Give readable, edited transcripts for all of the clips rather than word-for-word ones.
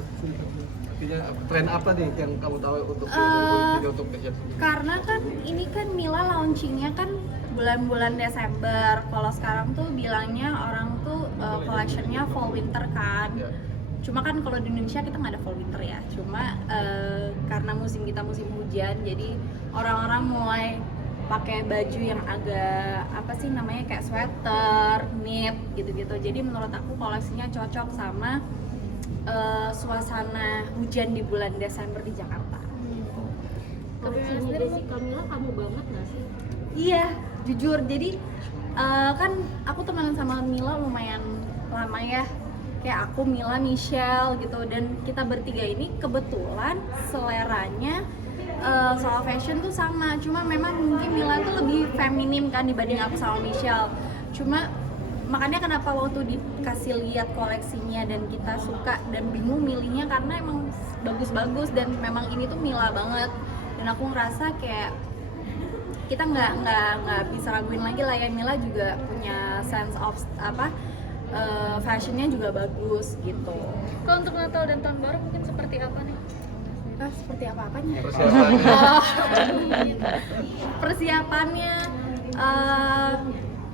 Artinya tren apa nih yang kamu tahu untuk 2023 untuk fashion? Karena kan ini kan Mila launchingnya kan bulan-bulan Desember. Kalau sekarang tuh bilangnya orang tuh collectionnya fall winter kan. Ya. Cuma kan kalau di Indonesia kita nggak ada fall winter ya. Cuma karena musim kita musim hujan, jadi orang-orang mulai pakai baju yang agak apa sih namanya kayak sweater, knit gitu-gitu. Jadi menurut aku koleksinya cocok sama suasana hujan di bulan Desember di Jakarta. Koleksinya Jessica Mila kamu banget nggak sih? Iya, jujur. Jadi kan aku temenan sama Mila lumayan lama ya. Kayak aku, Mila, Michelle gitu. Dan kita bertiga ini kebetulan seleranya soal fashion tuh sama. Cuma memang mungkin Mila tuh lebih feminim kan dibanding aku sama Michelle. Cuma makanya kenapa waktu dikasih lihat koleksinya dan kita suka dan bingung milihnya karena emang bagus-bagus dan memang ini tuh Mila banget. Dan aku ngerasa kayak kita nggak bisa raguin lagi lah ya, Mila juga punya sense of fashionnya juga bagus gitu. Kalau untuk Natal dan Tahun Baru mungkin seperti apa nih? Seperti apa-apanya? Persiapannya. Persiapannya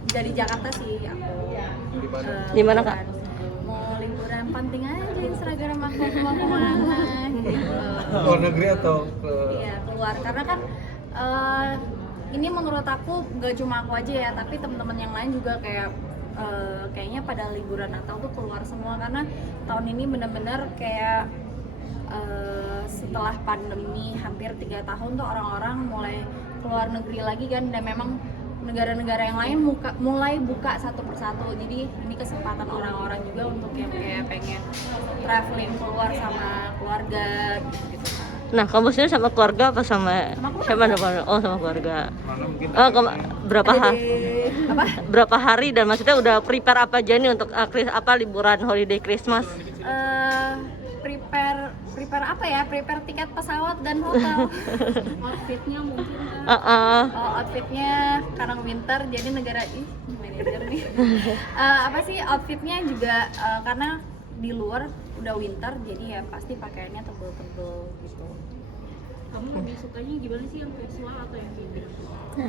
dari Jakarta sih aku. Di mana, Kak? Mau liburan, penting aja Instagram aku mau kemana gitu. Luar negeri atau ke Iya, keluar karena kan ini menurut aku gak cuma aku aja ya, tapi teman-teman yang lain juga kayak kayaknya pada liburan Natal tuh keluar semua karena tahun ini benar-benar kayak setelah pandemi hampir 3 tahun tuh orang-orang mulai keluar negeri lagi kan, dan memang negara-negara yang lain mulai buka satu persatu. Jadi ini kesempatan orang-orang juga untuk yang kayak pengen traveling keluar sama keluarga gitu. Nah, kamu sendiri sama keluarga apa sama keluarga. siapa? Oh, sama keluarga. mana mungkin Berapa hari dan maksudnya udah prepare apa aja nih untuk liburan holiday Christmas? Prepare apa ya? Prepare tiket pesawat dan hotel. Outfitnya mungkin Outfitnya karena winter jadi negara manajer nih. Outfitnya juga karena di luar udah winter jadi ya pasti pakaiannya tebel-tebel gitu. kamu lebih sukanya gimana sih, yang casual atau yang vintage?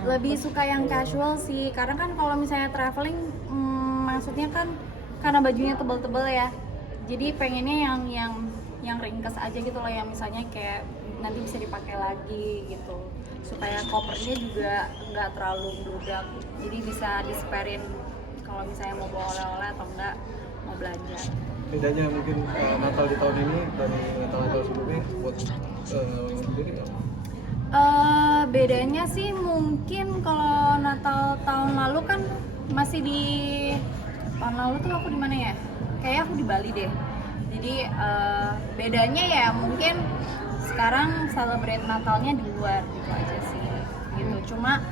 Lebih suka yang casual sih, karena kan kalau misalnya traveling maksudnya kan karena bajunya tebel-tebel ya. Jadi pengennya yang ringkes aja gitu loh, yang misalnya kayak nanti bisa dipakai lagi gitu. Supaya kopernya juga nggak terlalu bludak. Jadi bisa disparein kalau misalnya mau bawa oleh-oleh atau enggak mau belanja. bedanya mungkin Natal di tahun ini dari Natal sebelumnya buat sendiri apa? Bedanya sih mungkin kalau Natal tahun lalu kan masih di tahun lalu tuh aku di mana ya? Kayak aku di Bali deh. Jadi bedanya ya mungkin sekarang celebrate Natalnya di luar gitu aja sih. Gitu. Cuma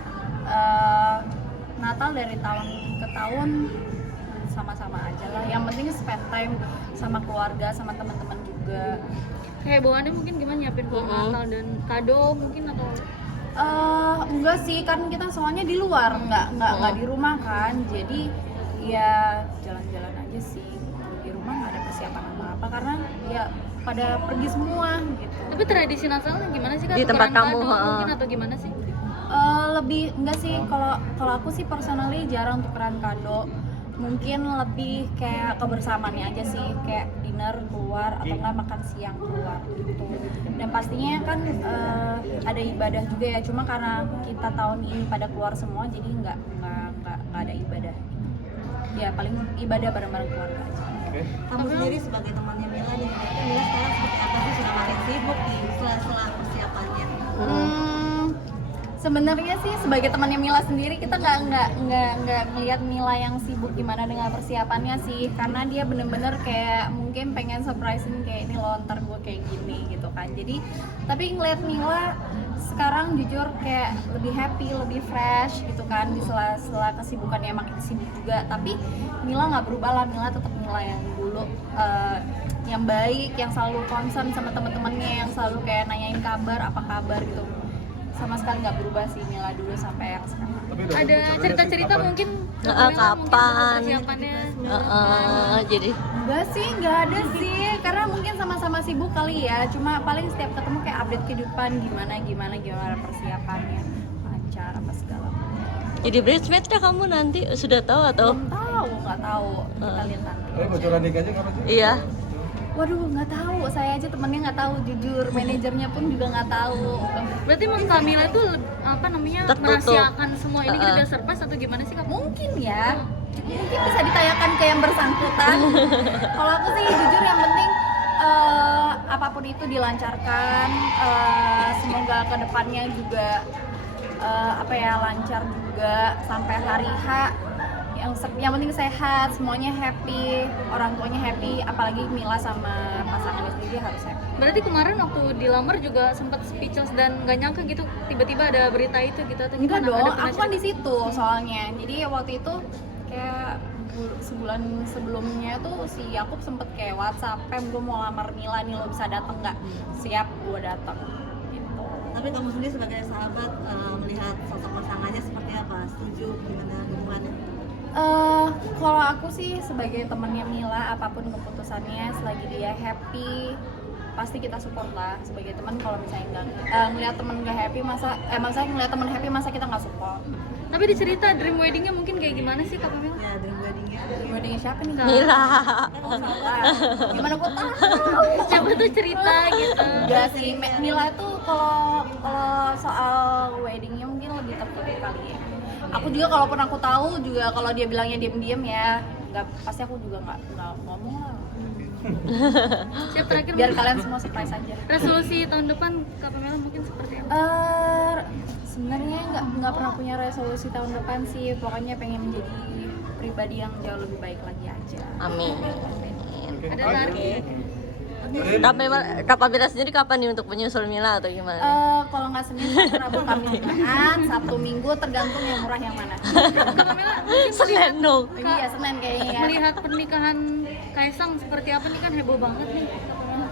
Natal dari tahun ke tahun sama-sama aja lah. Yang penting spend time sama keluarga, sama teman-teman juga. Kayak bawaannya mungkin gimana, nyiapin buat Natal dan kado mungkin atau? Enggak sih, kan kita soalnya di luar, nggak di rumah kan. Jadi ya jalan-jalan aja sih. Kalau di rumah nggak ada persiapan apa-apa karena ya pada pergi semua gitu. Tapi tradisi Natal gimana sih, Kak? Di tempat Tukeran kamu, kado mungkin atau gimana sih? Lebih enggak sih, kalau aku sih personally jarang tukeran kado. Mungkin lebih kayak kebersamaannya aja sih, kayak dinner keluar atau enggak makan siang keluar gitu. Dan pastinya kan ada ibadah juga ya, cuma karena kita tahun ini pada keluar semua jadi nggak ada ibadah. Ya paling ibadah bareng-bareng keluarga aja. Kamu sendiri sebagai temannya Mila nih, Mila sekarang seperti apa sih, sudah makin sibuk di sela-sela persiapannya? Sebenarnya sih sebagai temannya Mila sendiri kita nggak ngelihat Mila yang sibuk gimana dengan persiapannya sih, karena dia bener-bener kayak mungkin pengen surprisein kayak ini loh ntar gue kayak gini gitu kan. Jadi tapi ngeliat Mila sekarang jujur kayak lebih happy, lebih fresh gitu kan di sela-sela kesibukannya makin sibuk juga. Tapi Mila nggak berubah lah, Mila tetap Mila yang dulu, yang baik, yang selalu concern sama teman-temannya, yang selalu kayak nanyain kabar, apa kabar gitu. Sama sekali nggak berubah sih Mila dulu sampai yang sekarang. Ada cerita-cerita mungkin Kapan? persiapannya? Jadi Enggak sih, nggak ada sih, karena mungkin sama-sama sama-sama sibuk kali ya, cuma paling setiap ketemu kayak update kehidupan gimana persiapannya, lancar apa segala. Jadi bridesmaid-nya kamu nanti sudah tahu atau? Nggak tahu, kita lihat nanti. Bocoran dikit aja kapan sih? Iya. Waduh, nggak tahu, saya aja temennya nggak tahu, jujur, manajernya pun juga nggak tahu. Berarti Mang Kamila itu apa namanya Tertutup. merahasiakan semua ini kita udah surprise atau gimana sih Kak? Mungkin ya, mungkin bisa ditanyakan ke yang bersangkutan. Kalau aku sih jujur yang penting apapun itu dilancarkan, semoga kedepannya juga lancar juga sampai hari H. Yang penting sehat, semuanya happy, orang tuanya happy, apalagi Mila sama pasangannya sendiri harus happy. Berarti kemarin waktu dilamar juga sempat speechless dan nggak nyangka gitu tiba-tiba ada berita itu gitu atau Enggak gimana? dong, Ada aku kan penasihat? di situ soalnya. Jadi waktu itu kayak sebulan sebelumnya tuh si Yakub sempet kayak WhatsApp, "Pem, gue mau lamar Mila nih, lo bisa datang nggak?" Siap, gue datang. Gitu. Tapi kamu sendiri sebagai sahabat melihat sosok pasangannya seperti apa? Setuju gimana hubungannya? Kalau aku sih sebagai temannya Mila, apapun keputusannya, selagi dia happy, pasti kita support lah sebagai teman. Kalau misalnya ngeliat temen nggak happy, maksudnya ngeliat temen happy masa kita nggak support? Tapi dicerita dream weddingnya mungkin kayak gimana sih Kak Pamela? Ya, dream weddingnya. Weddingnya siapa nih? Mila. Gimana gue tahu? Coba tuh cerita gitu. Enggak sih, Mila tuh kalau soal weddingnya mungkin lebih tertutup kali ya. Aku juga kalaupun aku tahu juga kalau dia bilangnya diam-diam ya, nggak, pasti aku juga nggak ngomong lah. Siap terakhir Biar kalian semua surprise aja. resolusi tahun depan Kak Pamela mungkin seperti apa? Sebenarnya nggak pernah punya resolusi tahun depan sih, pokoknya pengen menjadi pribadi yang jauh lebih baik lagi aja. Amin. Ada target? Kak Pamela sendiri kapan nih untuk menyusul Mila atau gimana? Kalau nggak Senin, Selasa, Rabu, Kamis, Jumat, Sabtu, Minggu, tergantung yang murah yang mana. Kak Pamela mungkin Senin dong. Iya, Senin kayaknya ya. melihat pernikahan Kaisang seperti apa nih kan heboh banget nih Kak Pamela.